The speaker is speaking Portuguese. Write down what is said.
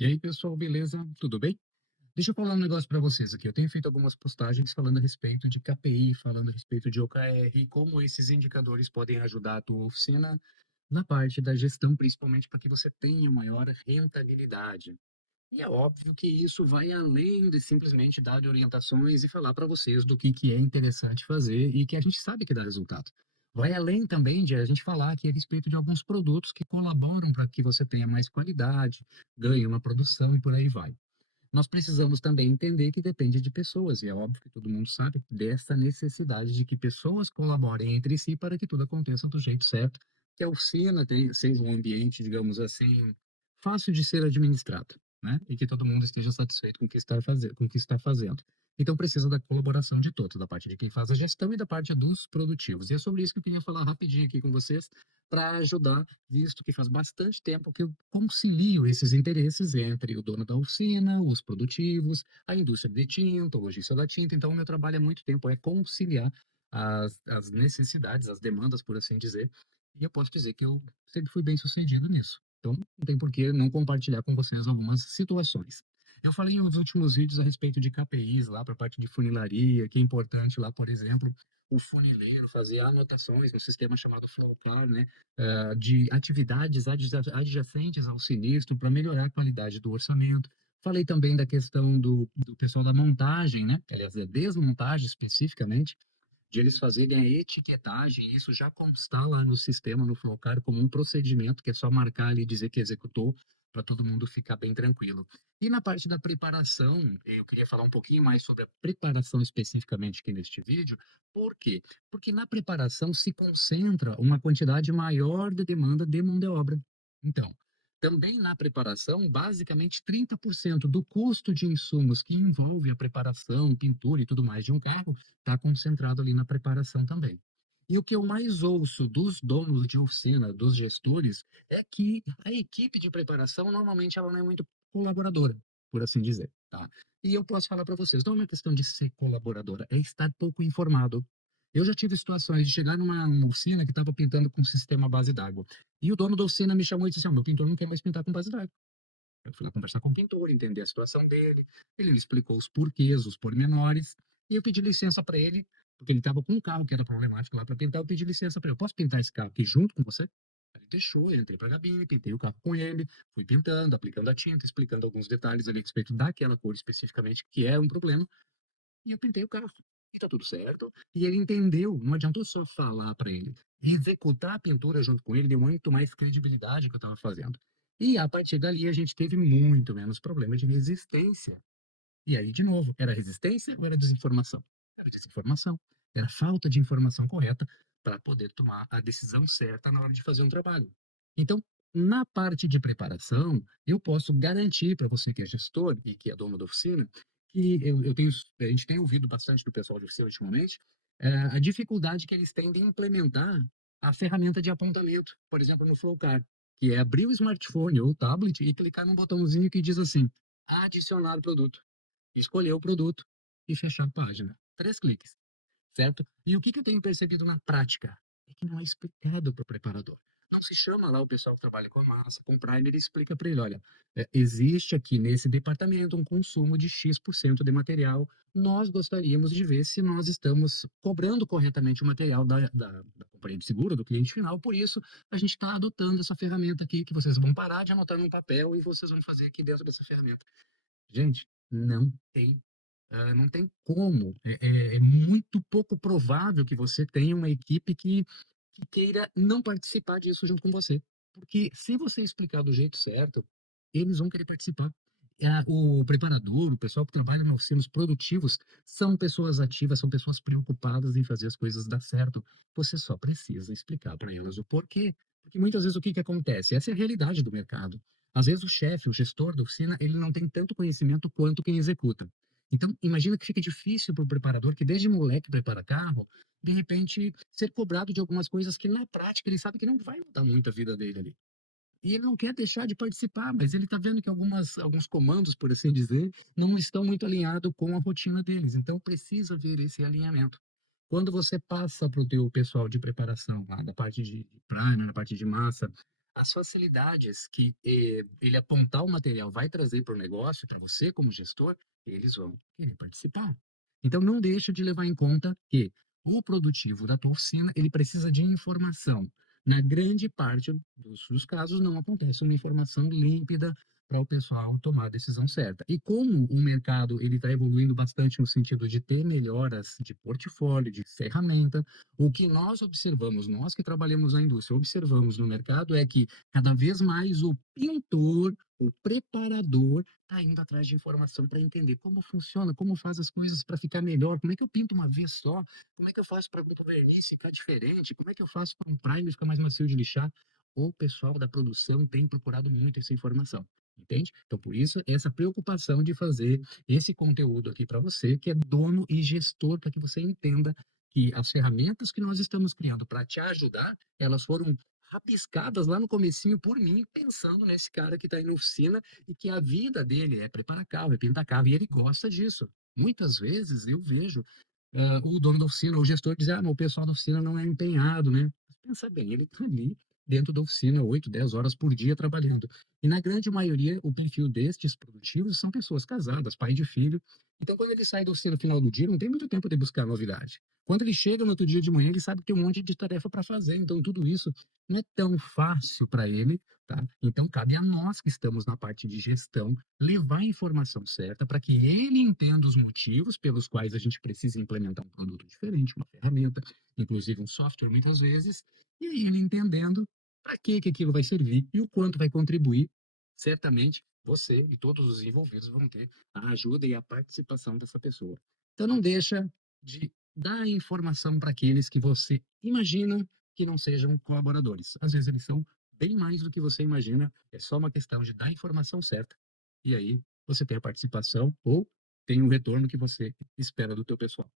E aí, pessoal, beleza? Tudo bem? Deixa eu falar um negócio para vocês aqui. Eu tenho feito algumas postagens falando a respeito de KPI, falando a respeito de OKR e como esses indicadores podem ajudar a tua oficina na parte da gestão, principalmente para que você tenha maior rentabilidade. E é óbvio que isso vai além de simplesmente dar de orientações e falar para vocês do que é interessante fazer e que a gente sabe que dá resultado. Vai além também de a gente falar aqui a respeito de alguns produtos que colaboram para que você tenha mais qualidade, ganhe uma produção e por aí vai. Nós precisamos também entender que depende de pessoas, e é óbvio que todo mundo sabe dessa necessidade de que pessoas colaborem entre si para que tudo aconteça do jeito certo, que a oficina seja um ambiente, digamos assim, fácil de ser administrado, né? E que todo mundo esteja satisfeito com o que está fazendo. Então precisa da colaboração de todos, da parte de quem faz a gestão e da parte dos produtivos. E é sobre isso que eu queria falar rapidinho aqui com vocês, para ajudar, visto que faz bastante tempo que eu concilio esses interesses entre o dono da oficina, os produtivos, a indústria de tinta, o lojista da tinta. Então, o meu trabalho há muito tempo é conciliar as necessidades, as demandas, por assim dizer. E eu posso dizer que eu sempre fui bem sucedido nisso. Então, não tem por que não compartilhar com vocês algumas situações. Eu falei nos últimos vídeos a respeito de KPIs lá para a parte de funilaria, que é importante lá, por exemplo, o funileiro fazer anotações no sistema chamado Flowcar, né? De atividades adjacentes ao sinistro para melhorar a qualidade do orçamento. Falei também da questão do pessoal da montagem, né? Aliás, é desmontagem especificamente, de eles fazerem a etiquetagem, isso já constar lá no sistema, no Flowcar, como um procedimento que é só marcar ali e dizer que executou, para todo mundo ficar bem tranquilo. E na parte da preparação, eu queria falar um pouquinho mais sobre a preparação especificamente aqui neste vídeo. Por quê? Porque na preparação se concentra uma quantidade maior de demanda de mão de obra. Então, também na preparação, basicamente 30% do custo de insumos que envolve a preparação, pintura e tudo mais de um carro está concentrado ali na preparação também. E o que eu mais ouço dos donos de oficina, dos gestores, é que a equipe de preparação normalmente ela não é muito colaboradora, por assim dizer, tá? E eu posso falar para vocês, não é uma questão de ser colaboradora, é estar pouco informado. Eu já tive situações de chegar numa oficina que estava pintando com sistema à base d'água. E o dono da oficina me chamou e disse assim: meu pintor não quer mais pintar com base d'água. Eu fui lá conversar com o pintor, entender a situação dele. Ele me explicou os porquês, os pormenores. E eu pedi licença para ele, porque ele estava com um carro que era problemático lá para pintar. Eu pedi licença para ele: eu posso pintar esse carro aqui junto com você? Ele deixou, eu entrei para a cabine, pintei o carro com ele, fui pintando, aplicando a tinta, explicando alguns detalhes ali a respeito daquela cor especificamente, que é um problema. E eu pintei o carro. E tá tudo certo. E ele entendeu, não adiantou só falar para ele. Executar a pintura junto com ele deu muito mais credibilidade que eu estava fazendo. E a partir dali a gente teve muito menos problema de resistência. E aí, de novo, era resistência ou era desinformação? Era desinformação. Era falta de informação correta para poder tomar a decisão certa na hora de fazer um trabalho. Então, na parte de preparação, eu posso garantir para você que é gestor e que é dono da oficina, que a gente tem ouvido bastante do pessoal de oficina ultimamente, a dificuldade que eles têm de implementar a ferramenta de apontamento, por exemplo, no Flowcar, que é abrir o smartphone ou o tablet e clicar num botãozinho que diz assim, adicionar produto, escolher o produto e fechar a página. 3 cliques, certo? E o que eu tenho percebido na prática? É que não é explicado para o preparador. Não se chama lá o pessoal que trabalha com a massa, com primer, e explica para ele, olha, existe aqui nesse departamento um consumo de X% de material, nós gostaríamos de ver se nós estamos cobrando corretamente o material da companhia de seguro, do cliente final, por isso a gente está adotando essa ferramenta aqui, que vocês vão parar de anotar num papel e vocês vão fazer aqui dentro dessa ferramenta. Gente, não tem como. É muito pouco provável que você tenha uma equipe que queira não participar disso junto com você. Porque se você explicar do jeito certo, eles vão querer participar. O preparador, o pessoal que trabalha nos oficinas produtivos, são pessoas ativas, são pessoas preocupadas em fazer as coisas dar certo. Você só precisa explicar para elas o porquê. Porque muitas vezes o que acontece? Essa é a realidade do mercado. Às vezes o chefe, o gestor da oficina, ele não tem tanto conhecimento quanto quem executa. Então, imagina que fica difícil para o preparador, que desde moleque prepara carro, de repente ser cobrado de algumas coisas que na prática ele sabe que não vai mudar muito a vida dele ali. E ele não quer deixar de participar, mas ele está vendo que alguns comandos, por assim dizer, não estão muito alinhados com a rotina deles. Então, precisa haver esse alinhamento. Quando você passa para o teu pessoal de preparação, lá da parte de primer, na parte de massa, as facilidades que ele apontar o material vai trazer para o negócio, para você como gestor, eles vão querer participar. Então não deixa de levar em conta que o produtivo da tua oficina, ele precisa de informação. Na grande parte dos casos não acontece uma informação límpida para o pessoal tomar a decisão certa. E como o mercado ele está evoluindo bastante no sentido de ter melhoras de portfólio, de ferramenta, o que nós observamos, nós que trabalhamos na indústria, observamos no mercado é que cada vez mais o pintor, o preparador, está indo atrás de informação para entender como funciona, como faz as coisas para ficar melhor, como é que eu pinto uma vez só, como é que eu faço para o verniz ficar diferente, como é que eu faço para um primer ficar mais macio de lixar. O pessoal da produção tem procurado muito essa informação. Entende? Então, por isso, essa preocupação de fazer esse conteúdo aqui para você, que é dono e gestor, para que você entenda que as ferramentas que nós estamos criando para te ajudar, elas foram rabiscadas lá no comecinho por mim, pensando nesse cara que está aí na oficina e que a vida dele é preparar carro, é pintar carro, e ele gosta disso. Muitas vezes eu vejo o dono da oficina, o gestor dizer, mas o pessoal da oficina não é empenhado, né? Mas pensa bem, ele está ali dentro da oficina 8, 10 horas por dia trabalhando. E na grande maioria, o perfil destes produtivos são pessoas casadas, pai de filho. Então, quando ele sai da oficina no final do dia, não tem muito tempo de buscar novidade. Quando ele chega no outro dia de manhã, ele sabe que tem um monte de tarefa para fazer. Então, tudo isso não é tão fácil para ele, tá? Então, cabe a nós que estamos na parte de gestão levar a informação certa para que ele entenda os motivos pelos quais a gente precisa implementar um produto diferente, uma ferramenta, inclusive um software muitas vezes, e aí ele entendendo para que aquilo vai servir e o quanto vai contribuir, certamente você e todos os envolvidos vão ter a ajuda e a participação dessa pessoa. Então não deixa de dar informação para aqueles que você imagina que não sejam colaboradores. Às vezes eles são bem mais do que você imagina, é só uma questão de dar a informação certa. E aí você tem a participação ou tem o retorno que você espera do teu pessoal.